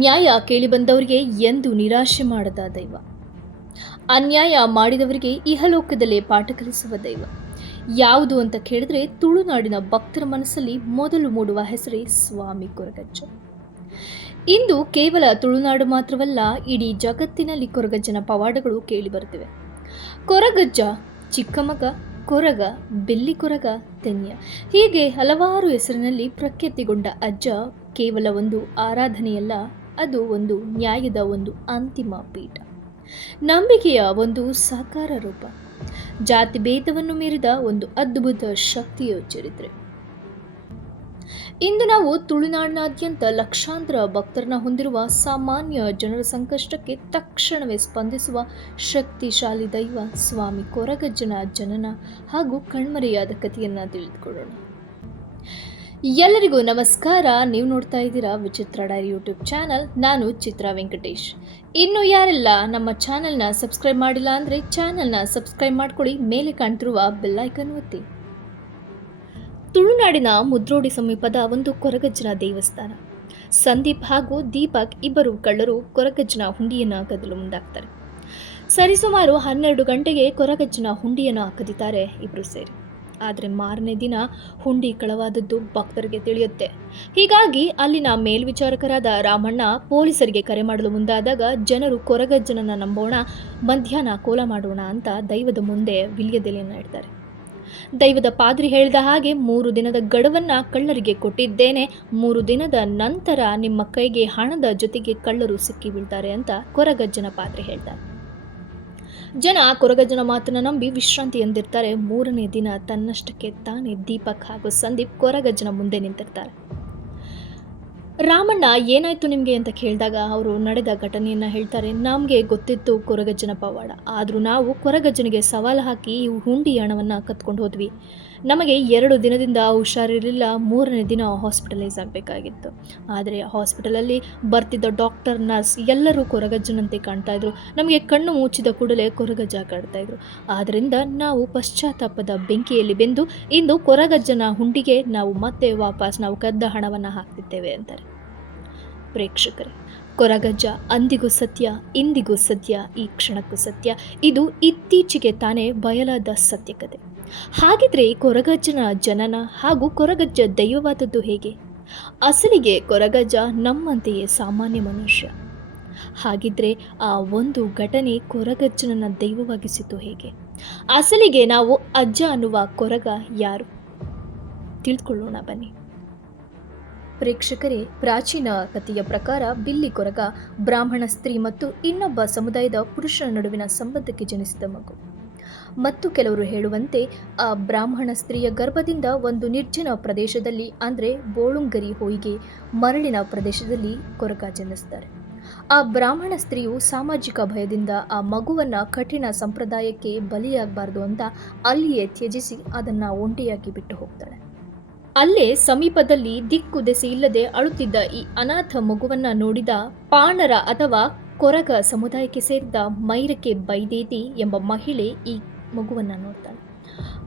ನ್ಯಾಯ ಕೇಳಿಬಂದವರಿಗೆ ಎಂದು ನಿರಾಶೆ ಮಾಡದ ದೈವ. ಅನ್ಯಾಯ ಮಾಡಿದವರಿಗೆ ಇಹಲೋಕದಲ್ಲೇ ಪಾಠ ಕಲಿಸುವ ದೈವ ಯಾವುದು ಅಂತ ಕೇಳಿದ್ರೆ ತುಳುನಾಡಿನ ಭಕ್ತರ ಮನಸ್ಸಲ್ಲಿ ಮೊದಲು ಮೂಡುವ ಹೆಸರೇ ಸ್ವಾಮಿ ಕೊರಗಜ್ಜ. ಇಂದು ಕೇವಲ ತುಳುನಾಡು ಮಾತ್ರವಲ್ಲ, ಇಡೀ ಜಗತ್ತಿನಲ್ಲಿ ಕೊರಗಜ್ಜನ ಪವಾಡಗಳು ಕೇಳಿಬರುತ್ತಿವೆ. ಕೊರಗಜ್ಜ, ಚಿಕ್ಕಮಗ, ಕೊರಗ, ಬೆಲ್ಲಿ ಕೊರಗ, ತೆನ್ಯ ಹೀಗೆ ಹಲವಾರು ಹೆಸರಿನಲ್ಲಿ ಪ್ರಖ್ಯಾತಿಗೊಂಡ ಅಜ್ಜ ಕೇವಲ ಒಂದು ಆರಾಧನೆಯಲ್ಲ, ಅದು ಒಂದು ನ್ಯಾಯದ ಒಂದು ಅಂತಿಮ ಪೀಠ, ನಂಬಿಕೆಯ ಒಂದು ಸಾಕಾರ ರೂಪ, ಜಾತಿ ಭೇದವನ್ನು ಮೀರಿದ ಒಂದು ಅದ್ಭುತ ಶಕ್ತಿಯ ಚರಿತ್ರೆ. ಇಂದು ನಾವು ತುಳುನಾಡಿನಾದ್ಯಂತ ಲಕ್ಷಾಂತರ ಭಕ್ತರನ್ನ ಹೊಂದಿರುವ ಸಾಮಾನ್ಯ ಜನರ ಸಂಕಷ್ಟಕ್ಕೆ ತಕ್ಷಣವೇ ಸ್ಪಂದಿಸುವ ಶಕ್ತಿಶಾಲಿ ದೈವ ಸ್ವಾಮಿ ಕೊರಗಜ್ಜನ ಜನನ ಹಾಗೂ ಕಣ್ಮರೆಯಾದ ಕಥೆಯನ್ನ ತಿಳಿದುಕೊಳ್ಳೋಣ. ಎಲ್ಲರಿಗೂ ನಮಸ್ಕಾರ. ನೀವು ನೋಡ್ತಾ ಇದ್ದೀರಾ ವಿಚಿತ್ರ ಡೈರಿ ಯೂಟ್ಯೂಬ್ ಚಾನಲ್. ನಾನು ಚಿತ್ರಾ ವೆಂಕಟೇಶ್. ಇನ್ನು ಯಾರೆಲ್ಲ ನಮ್ಮ ಚಾನಲ್ನ ಸಬ್ಸ್ಕ್ರೈಬ್ ಮಾಡಿಲ್ಲ ಅಂದರೆ ಚಾನಲ್ನ ಸಬ್ಸ್ಕ್ರೈಬ್ ಮಾಡ್ಕೊಳ್ಳಿ, ಮೇಲೆ ಕಾಣ್ತಿರುವ ಬೆಲ್ ಐಕನ್ ಒತ್ತಿ. ತುಳುನಾಡಿನ ಮುದ್ರೋಡಿ ಸಮೀಪದ ಒಂದು ಕೊರಗಜ್ಜನ ದೇವಸ್ಥಾನ. ಸಂದೀಪ್ ಹಾಗೂ ದೀಪಕ್ ಇಬ್ಬರು ಕಳ್ಳರು ಕೊರಗಜ್ಜನ ಹುಂಡಿಯನ್ನು ಕದಲು ಮುಂದಾಗ್ತಾರೆ. ಸರಿಸುಮಾರು 12 ಗಂಟೆಗೆ ಕೊರಗಜ್ಜನ ಹುಂಡಿಯನ್ನು ಕದಿತಾರೆ ಇಬ್ಬರು ಸೇರಿ. ಆದರೆ ಮಾರನೇ ದಿನ ಹುಂಡಿ ಕಳವಾದದ್ದು ಭಕ್ತರಿಗೆ ತಿಳಿಯುತ್ತೆ. ಹೀಗಾಗಿ ಅಲ್ಲಿನ ಮೇಲ್ವಿಚಾರಕರಾದ ರಾಮಣ್ಣ ಪೊಲೀಸರಿಗೆ ಕರೆ ಮಾಡಲು ಮುಂದಾದಾಗ ಜನರು ಕೊರಗಜ್ಜನನ್ನ ನಂಬೋಣ, ಮಧ್ಯಾಹ್ನ ಕೋಲ ಮಾಡೋಣ ಅಂತ ದೈವದ ಮುಂದೆ ವಿಲ್ಯದೆಲೆಯನ್ನು ಇಡ್ತಾರೆ. ದೈವದ ಪಾದ್ರಿ ಹೇಳಿದ ಹಾಗೆ 3 ದಿನದ ಗಡುವನ್ನ ಕಳ್ಳರಿಗೆ ಕೊಟ್ಟಿದ್ದೇನೆ, 3 ದಿನದ ನಂತರ ನಿಮ್ಮ ಕೈಗೆ ಹಣದ ಜೊತೆಗೆ ಕಳ್ಳರು ಸಿಕ್ಕಿ ಬೀಳ್ತಾರೆ ಅಂತ ಕೊರಗಜ್ಜನ ಪಾದ್ರಿ ಹೇಳ್ತಾರೆ. ಜನ ಕೊರಗಜ್ಜನ ಮಾತನ್ನ ನಂಬಿ ವಿಶ್ರಾಂತಿ ಎಂದಿರ್ತಾರೆ. 3ನೇ ದಿನ ತನ್ನಷ್ಟಕ್ಕೆ ತಾನೇ ದೀಪಕ್ ಹಾಗೂ ಸಂದೀಪ್ ಕೊರಗಜ್ಜನ ಮುಂದೆ ನಿಂತಿರ್ತಾರೆ. ರಾಮಣ್ಣ ಏನಾಯ್ತು ನಿಮಗೆ ಅಂತ ಕೇಳಿದಾಗ ಅವರು ನಡೆದ ಘಟನೆಯನ್ನು ಹೇಳ್ತಾರೆ. ನಮಗೆ ಗೊತ್ತಿತ್ತು ಕೊರಗಜ್ಜನ ಪವಾಡ, ಆದರೂ ನಾವು ಕೊರಗಜ್ಜನಿಗೆ ಸವಾಲು ಹಾಕಿ ಈ ಹುಂಡಿ ಹಣವನ್ನು ಕತ್ಕೊಂಡು ಹೋದ್ವಿ. ನಮಗೆ 2 ದಿನದಿಂದ ಹುಷಾರಿರಲಿಲ್ಲ, 3ನೇ ದಿನ ಹಾಸ್ಪಿಟಲೈಸ್ ಆಗಬೇಕಾಗಿತ್ತು. ಆದರೆ ಹಾಸ್ಪಿಟಲಲ್ಲಿ ಬರ್ತಿದ್ದ ಡಾಕ್ಟರ್, ನರ್ಸ್ ಎಲ್ಲರೂ ಕೊರಗಜ್ಜನಂತೆ ಕಾಣ್ತಾ ಇದ್ರು. ನಮಗೆ ಕಣ್ಣು ಮುಚ್ಚಿದ ಕೂಡಲೇ ಕೊರಗಜ್ಜ ಕಾಡ್ತಾ ಇದ್ರು. ಆದ್ದರಿಂದ ನಾವು ಪಶ್ಚಾತ್ತಾಪದ ಬೆಂಕಿಯಲ್ಲಿ ಬೆಂದು ಇಂದು ಕೊರಗಜ್ಜನ ಹುಂಡಿಗೆ ನಾವು ಮತ್ತೆ ವಾಪಸ್ ನಾವು ಕದ್ದ ಹಣವನ್ನು ಹಾಕ್ತಿದ್ದೇವೆ ಅಂತಾರೆ. ಪ್ರೇಕ್ಷಕರೇ, ಕೊರಗಜ್ಜ ಅಂದಿಗೂ ಸತ್ಯ, ಇಂದಿಗೂ ಸತ್ಯ, ಈ ಕ್ಷಣಕ್ಕೂ ಸತ್ಯ. ಇದು ಇತ್ತೀಚೆಗೆ ತಾನೇ ಬಯಲಾದ ಸತ್ಯಕತೆ. ಹಾಗಿದ್ರೆ ಕೊರಗಜ್ಜನ ಜನನ ಹಾಗೂ ಕೊರಗಜ್ಜ ದೈವವಾದದ್ದು ಹೇಗೆ? ಅಸಲಿಗೆ ಕೊರಗಜ್ಜ ನಮ್ಮಂತೆಯೇ ಸಾಮಾನ್ಯ ಮನುಷ್ಯ. ಹಾಗಿದ್ರೆ ಆ ಒಂದು ಘಟನೆ ಕೊರಗಜ್ಜನನ್ನ ದೈವವಾಗಿಸಿತು ಹೇಗೆ? ಅಸಲಿಗೆ ನಾವು ಅಜ್ಜ ಅನ್ನುವ ಕೊರಗ ಯಾರು? ತಿಳಿದುಕೊಳ್ಳೋಣ ಬನ್ನಿ. ಪ್ರೇಕ್ಷಕರೇ, ಪ್ರಾಚೀನ ಕಥೆಯ ಪ್ರಕಾರ ಬಿಲ್ಲಿ ಕೊರಗ ಬ್ರಾಹ್ಮಣ ಸ್ತ್ರೀ ಮತ್ತು ಇನ್ನೊಬ್ಬ ಸಮುದಾಯದ ಪುರುಷನ ನಡುವಿನ ಸಂಬಂಧಕ್ಕೆ ಜನಿಸಿದ ಮಗು. ಮತ್ತು ಕೆಲವರು ಹೇಳುವಂತೆ ಆ ಬ್ರಾಹ್ಮಣ ಸ್ತ್ರೀಯ ಗರ್ಭದಿಂದ ಒಂದು ನಿರ್ಜನ ಪ್ರದೇಶದಲ್ಲಿ, ಅಂದರೆ ಬೋಳುಂಗರಿ ಹೊಯ್ಗೆ ಮರಳಿನ ಪ್ರದೇಶದಲ್ಲಿ ಕೊರಗ ಜನಿಸ್ತಾರೆ. ಆ ಬ್ರಾಹ್ಮಣ ಸ್ತ್ರೀಯು ಸಾಮಾಜಿಕ ಭಯದಿಂದ ಆ ಮಗುವನ್ನು ಕಠಿಣ ಸಂಪ್ರದಾಯಕ್ಕೆ ಬಲಿಯಾಗಬಾರ್ದು ಅಂತ ಅಲ್ಲಿಯೇ ತ್ಯಜಿಸಿ ಅದನ್ನು ಒಂಟಿಯಾಗಿ ಬಿಟ್ಟು ಹೋಗ್ತಾಳೆ. ಅಲ್ಲೇ ಸಮೀಪದಲ್ಲಿ ದಿಕ್ಕು ದೆಸೆ ಇಲ್ಲದೆ ಅಳುತ್ತಿದ್ದ ಈ ಅನಾಥ ಮಗುವನ್ನ ನೋಡಿದ ಪಾಣರ ಅಥವಾ ಕೊರಗ ಸಮುದಾಯಕ್ಕೆ ಸೇರಿದ ಮೈರಕೆ ಬೈದೇತಿ ಎಂಬ ಮಹಿಳೆ ಈ ಮಗುವನ್ನ ನೋಡ್ತಾಳೆ.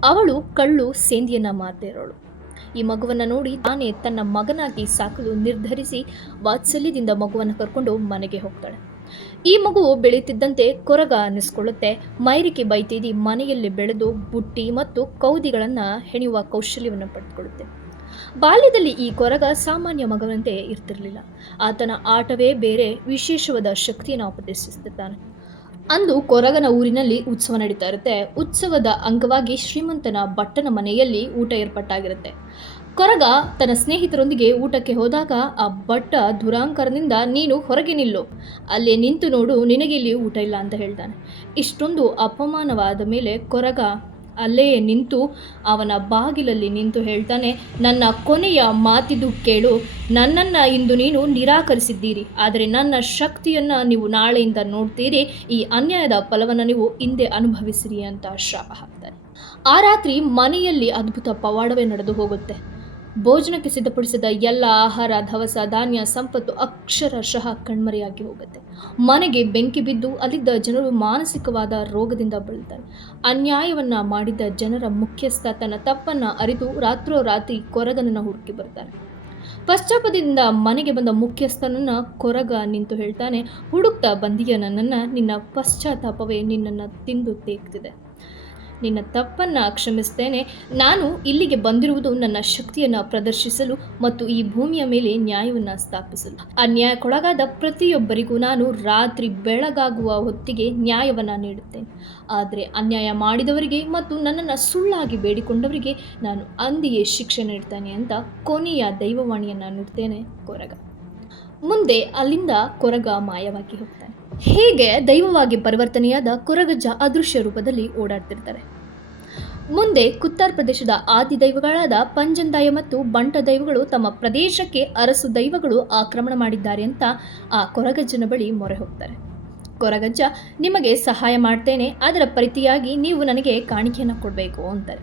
ಅವಳು ಕಳ್ಳು ಸೇಂದಿಯನ್ನ ಮಾರ್ತಿರೋಳು. ಈ ಮಗುವನ್ನ ನೋಡಿ ತಾನೇ ತನ್ನ ಮಗನಾಗಿ ಸಾಕಲು ನಿರ್ಧರಿಸಿ ವಾತ್ಸಲ್ಯದಿಂದ ಮಗುವನ್ನು ಕರ್ಕೊಂಡು ಮನೆಗೆ ಹೋಗ್ತಾಳೆ. ಈ ಮಗು ಬೆಳೆಯುತ್ತಿದ್ದಂತೆ ಕೊರಗ ಅನ್ನಿಸ್ಕೊಳ್ಳುತ್ತೆ. ಮೈರಿಕೆ ಬೈತೇದಿ ಮನೆಯಲ್ಲಿ ಬೆಳೆದು ಬುಟ್ಟಿ ಮತ್ತು ಕೌದಿಗಳನ್ನು ಹೆಣೆಯುವ ಕೌಶಲ್ಯವನ್ನು ಪಡೆದುಕೊಳ್ಳುತ್ತೆ. ಬಾಲ್ಯದಲ್ಲಿ ಈ ಕೊರಗ ಸಾಮಾನ್ಯ ಮಗನಂತೆ ಇರ್ತಿರಲಿಲ್ಲ. ಆತನ ಆಟವೇ ಬೇರೆ ವಿಶೇಷವಾದ ಶಕ್ತಿಯನ್ನು ಪ್ರದರ್ಶಿಸುತ್ತಾನೆ. ಅಂದು ಕೊರಗನ ಊರಿನಲ್ಲಿ ಉತ್ಸವ ನಡೀತಾ ಇರುತ್ತೆ. ಉತ್ಸವದ ಅಂಗವಾಗಿ ಶ್ರೀಮಂತನ ಭಟ್ಟನ ಮನೆಯಲ್ಲಿ ಊಟ ಏರ್ಪಟ್ಟಾಗಿರುತ್ತೆ. ಕೊರಗ ತನ್ನ ಸ್ನೇಹಿತರೊಂದಿಗೆ ಊಟಕ್ಕೆ ಹೋದಾಗ ಆ ಭಟ್ಟ ದುರಾಂಕರದಿಂದ ನೀನು ಹೊರಗೆ ನಿಲ್ಲು, ಅಲ್ಲೇ ನಿಂತು ನೋಡು, ನಿನಗೆ ಇಲ್ಲಿ ಊಟ ಇಲ್ಲ ಅಂತ ಹೇಳ್ತಾನೆ. ಇಷ್ಟೊಂದು ಅಪಮಾನವಾದ ಮೇಲೆ ಕೊರಗ ಅಲ್ಲೇ ನಿಂತು ಅವನ ಬಾಗಿಲಲ್ಲಿ ನಿಂತು ಹೇಳ್ತಾನೆ, ನನ್ನ ಕೊನೆಯ ಮಾತಿದು ಕೇಳು, ನನ್ನನ್ನು ಇಂದು ನೀನು ನಿರಾಕರಿಸಿದ್ದೀರಿ, ಆದರೆ ನನ್ನ ಶಕ್ತಿಯನ್ನು ನೀವು ನಾಳೆಯಿಂದ ನೋಡ್ತೀರಿ, ಈ ಅನ್ಯಾಯದ ಫಲವನ್ನು ನೀವು ಹಿಂದೆ ಅನುಭವಿಸಿರಿ ಅಂತ ಶಾಪ ಹಾಕ್ತಾರೆ. ಆ ರಾತ್ರಿ ಮನೆಯಲ್ಲಿ ಅದ್ಭುತ ಪವಾಡವೇ ನಡೆದು ಹೋಗುತ್ತೆ. ಭೋಜನಕ್ಕೆ ಸಿದ್ಧಪಡಿಸಿದ ಎಲ್ಲ ಆಹಾರ, ದವಸ, ಧಾನ್ಯ, ಸಂಪತ್ತು ಅಕ್ಷರಶಃ ಕಣ್ಮರೆಯಾಗಿ ಹೋಗುತ್ತೆ. ಮನೆಗೆ ಬೆಂಕಿ ಬಿದ್ದು ಅಲ್ಲಿದ್ದ ಜನರು ಮಾನಸಿಕವಾದ ರೋಗದಿಂದ ಬಳಲ್ತಾರೆ. ಅನ್ಯಾಯವನ್ನ ಮಾಡಿದ್ದ ಜನರ ಮುಖ್ಯಸ್ಥ ತನ್ನ ತಪ್ಪನ್ನ ಅರಿತು ರಾತ್ರೋರಾತ್ರಿ ಕೊರಗನನ್ನು ಹುಡುಕಿ ಬರ್ತಾರೆ. ಪಶ್ಚಾತ್ತಾಪದಿಂದ ಮನೆಗೆ ಬಂದ ಮುಖ್ಯಸ್ಥನನ್ನ ಕೊರಗ ನಿಂತು ಹೇಳ್ತಾನೆ, ಹುಡುಕ್ತಾ ಬಂದೀಯ ನನ್ನನ್ನು, ನಿನ್ನ ಪಶ್ಚಾತ್ತಾಪವೇ ನಿನ್ನನ್ನು ತಿಂದು ತೇಗ್ತಿದೆ. ನಿನ್ನ ತಪ್ಪನ್ನು ಕ್ಷಮಿಸ್ತೇನೆ. ನಾನು ಇಲ್ಲಿಗೆ ಬಂದಿರುವುದು ನನ್ನ ಶಕ್ತಿಯನ್ನು ಪ್ರದರ್ಶಿಸಲು ಮತ್ತು ಈ ಭೂಮಿಯ ಮೇಲೆ ನ್ಯಾಯವನ್ನು ಸ್ಥಾಪಿಸಲು. ಅನ್ಯಾಯಕ್ಕೊಳಗಾದ ಪ್ರತಿಯೊಬ್ಬರಿಗೂ ನಾನು ರಾತ್ರಿ ಬೆಳಗಾಗುವ ಹೊತ್ತಿಗೆ ನ್ಯಾಯವನ್ನು ನೀಡುತ್ತೇನೆ. ಆದರೆ ಅನ್ಯಾಯ ಮಾಡಿದವರಿಗೆ ಮತ್ತು ನನ್ನನ್ನು ಸುಳ್ಳಾಗಿ ಬೇಡಿಕೊಂಡವರಿಗೆ ನಾನು ಅಂದಿಯೇ ಶಿಕ್ಷೆ ನೀಡ್ತೇನೆ ಅಂತ ಕೊನೆಯ ದೈವವಾಣಿಯನ್ನು ನುಡ್ತೇನೆ ಕೊರಗ. ಮುಂದೆ ಅಲ್ಲಿಂದ ಕೊರಗ ಮಾಯವಾಗಿ ಹೋಗ್ತಾನೆ. ಹೀಗೆ ದೈವವಾಗಿ ಪರಿವರ್ತನೆಯಾದ ಕೊರಗಜ್ಜ ಅದೃಶ್ಯ ರೂಪದಲ್ಲಿ ಓಡಾಡ್ತಿರ್ತಾರೆ. ಮುಂದೆ ಕುತ್ತಾರ್ ಪ್ರದೇಶದ ಆದಿ ದೈವಗಳಾದ ಪಂಜಂದಾಯ ಮತ್ತು ಬಂಟ ದೈವಗಳು ತಮ್ಮ ಪ್ರದೇಶಕ್ಕೆ ಅರಸು ದೈವಗಳು ಆಕ್ರಮಣ ಮಾಡಿದ್ದಾರೆ ಅಂತ ಆ ಕೊರಗಜ್ಜನ ಬಳಿ ಮೊರೆ ಹೋಗ್ತಾರೆ. ಕೊರಗಜ್ಜ, ನಿಮಗೆ ಸಹಾಯ ಮಾಡ್ತೇನೆ, ಅದರ ಪರಿತಿಯಾಗಿ ನೀವು ನನಗೆ ಕಾಣಿಕೆಯನ್ನು ಕೊಡಬೇಕು ಅಂತಾರೆ.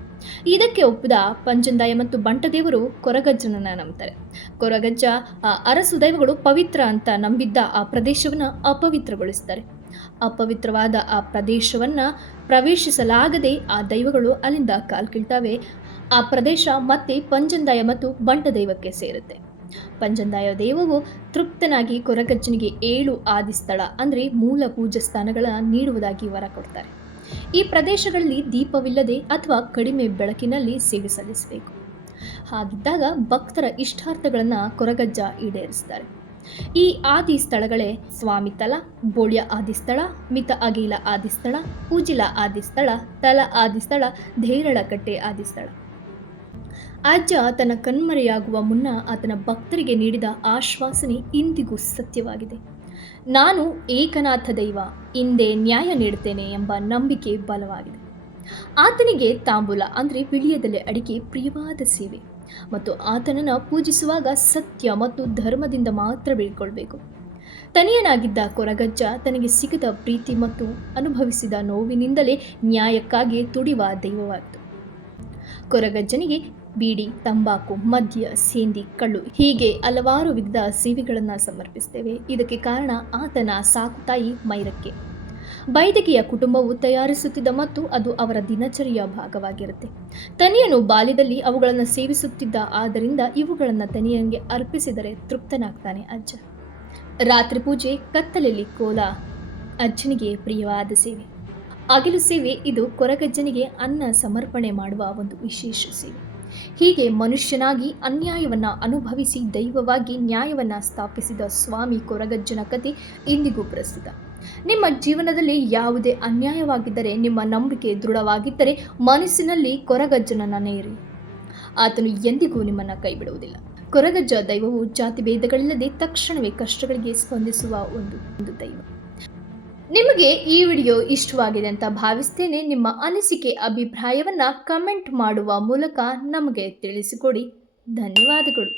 ಇದಕ್ಕೆ ಒಪ್ಪಿದ ಪಂಜಂದಾಯ ಮತ್ತು ಬಂಟದೇವರು ಕೊರಗಜ್ಜನನ್ನು ನಂಬ್ತಾರೆ. ಕೊರಗಜ್ಜ ಆ ಅರಸು ದೈವಗಳು ಪವಿತ್ರ ಅಂತ ನಂಬಿದ್ದ ಆ ಪ್ರದೇಶವನ್ನು ಅಪವಿತ್ರಗೊಳಿಸ್ತಾರೆ. ಅಪವಿತ್ರವಾದ ಆ ಪ್ರದೇಶವನ್ನು ಪ್ರವೇಶಿಸಲಾಗದೆ ಆ ದೈವಗಳು ಅಲ್ಲಿಂದ ಕಾಲ್ಕೀಳ್ತವೆ. ಆ ಪ್ರದೇಶ ಮತ್ತೆ ಪಂಜಂದಾಯ ಮತ್ತು ಬಂಟ ದೈವಕ್ಕೆ ಸೇರುತ್ತೆ. ಪಂಜಂದಾಯ ದೇವವು ತೃಪ್ತನಾಗಿ ಕೊರಗಜ್ಜನಿಗೆ 7 ಆದಿಸ್ಥಳ ಅಂದರೆ ಮೂಲ ಪೂಜಾ ಸ್ಥಾನಗಳ ನೀಡುವುದಾಗಿ ವರ ಕೊಡ್ತಾರೆ. ಈ ಪ್ರದೇಶಗಳಲ್ಲಿ ದೀಪವಿಲ್ಲದೆ ಅಥವಾ ಕಡಿಮೆ ಬೆಳಕಿನಲ್ಲಿ ಸೇವೆ ಸಲ್ಲಿಸಬೇಕು. ಹಾಗಿದ್ದಾಗ ಭಕ್ತರ ಇಷ್ಟಾರ್ಥಗಳನ್ನು ಕೊರಗಜ್ಜ ಈಡೇರಿಸ್ತಾರೆ. ಈ ಆದಿ ಸ್ಥಳಗಳೇ ಸ್ವಾಮಿತಲ, ಬೋಳ್ಯ ಆದಿಸ್ಥಳ, ಮಿತ ಅಗೀಲ ಆದಿಸ್ಥಳ, ಉಜಿಲ ಆದಿಸ್ಥಳ, ತಲ ಆದಿಸ್ಥಳ, ಧೇರಳಕಟ್ಟೆ ಆದಿಸ್ಥಳ. ಅಜ್ಜ ತನ್ನ ಕಣ್ಮರೆಯಾಗುವ ಮುನ್ನ ಆತನ ಭಕ್ತರಿಗೆ ನೀಡಿದ ಆಶ್ವಾಸನೆ ಇಂದಿಗೂ ಸತ್ಯವಾಗಿದೆ. ನಾನು ಏಕನಾಥ ದೈವ, ಇಂದೇ ನ್ಯಾಯ ನೀಡುತ್ತೇನೆ ಎಂಬ ನಂಬಿಕೆ ಬಲವಾಗಿದೆ. ಆತನಿಗೆ ತಾಂಬೂಲ ಅಂದರೆ ವಿಳಿಯದೆಲೆ ಅಡಿಕೆ ಪ್ರಿಯವಾದ ಸೇವೆ ಮತ್ತು ಆತನನ್ನು ಪೂಜಿಸುವಾಗ ಸತ್ಯ ಮತ್ತು ಧರ್ಮದಿಂದ ಮಾತ್ರ ಬೇಡಿಕೊಳ್ಬೇಕು. ತನಿಯನಾಗಿದ್ದ ಕೊರಗಜ್ಜ ತನಗೆ ಸಿಗದ ಪ್ರೀತಿ ಮತ್ತು ಅನುಭವಿಸಿದ ನೋವಿನಿಂದಲೇ ನ್ಯಾಯಕ್ಕಾಗಿ ತುಡಿಯುವ ದೈವವಾಯಿತು. ಕೊರಗಜ್ಜನಿಗೆ ಬೀಡಿ, ತಂಬಾಕು, ಮದ್ಯ, ಸೇಂದಿ, ಕಳ್ಳು ಹೀಗೆ ಹಲವಾರು ವಿಧದ ಸೇವೆಗಳನ್ನು ಸಮರ್ಪಿಸ್ತೇವೆ. ಇದಕ್ಕೆ ಕಾರಣ ಆತನ ಸಾಕುತಾಯಿ ಮೈರಕ್ಕೆ. ಬೈದಗಿಯ ಕುಟುಂಬವು ತಯಾರಿಸುತ್ತಿದ್ದ ಮತ್ತು ಅದು ಅವರ ದಿನಚರಿಯ ಭಾಗವಾಗಿರುತ್ತೆ. ತನಿಯನು ಬಾಲ್ಯದಲ್ಲಿ ಅವುಗಳನ್ನು ಸೇವಿಸುತ್ತಿದ್ದ, ಆದ್ದರಿಂದ ಇವುಗಳನ್ನು ತನಿಯನಿಗೆ ಅರ್ಪಿಸಿದರೆ ತೃಪ್ತನಾಗ್ತಾನೆ ಅಜ್ಜ. ರಾತ್ರಿ ಪೂಜೆ, ಕತ್ತಲೆಯಲ್ಲಿ ಕೋಲ ಅಜ್ಜನಿಗೆ ಪ್ರಿಯವಾದ ಸೇವೆ. ಅಗಿಲು ಸೇವೆ ಇದು ಕೊರಗಜ್ಜನಿಗೆ ಅನ್ನ ಸಮರ್ಪಣೆ ಮಾಡುವ ಒಂದು ವಿಶೇಷ ಸೇವೆ. ಹೀಗೆ ಮನುಷ್ಯನಾಗಿ ಅನ್ಯಾಯವನ್ನು ಅನುಭವಿಸಿ ದೈವವಾಗಿ ನ್ಯಾಯವನ್ನು ಸ್ಥಾಪಿಸಿದ ಸ್ವಾಮಿ ಕೊರಗಜ್ಜನ ಕಥೆ ಇಂದಿಗೂ ಪ್ರಸ್ತುತ. ನಿಮ್ಮ ಜೀವನದಲ್ಲಿ ಯಾವುದೇ ಅನ್ಯಾಯವಾಗಿದ್ದರೆ, ನಿಮ್ಮ ನಂಬಿಕೆ ದೃಢವಾಗಿದ್ದರೆ ಮನಸ್ಸಿನಲ್ಲಿ ಕೊರಗಜ್ಜನನ್ನು ನೇರಿ. ಆತನು ಎಂದಿಗೂ ನಿಮ್ಮನ್ನು ಕೈಬಿಡುವುದಿಲ್ಲ. ಕೊರಗಜ್ಜ ದೈವವು ಜಾತಿ ಭೇದಗಳಿಲ್ಲದೆ ತಕ್ಷಣವೇ ಕಷ್ಟಗಳಿಗೆ ಸ್ಪಂದಿಸುವ ಒಂದು ದೈವ. ನಿಮಗೆ ಈ ವಿಡಿಯೋ ಇಷ್ಟವಾಗಿದೆ ಅಂತ ಭಾವಿಸ್ತೇನೆ. ನಿಮ್ಮ ಅನಿಸಿಕೆ, ಅಭಿಪ್ರಾಯವನ್ನು ಕಮೆಂಟ್ ಮಾಡುವ ಮೂಲಕ ನಮಗೆ ತಿಳಿಸಿಕೊಡಿ. ಧನ್ಯವಾದಗಳು.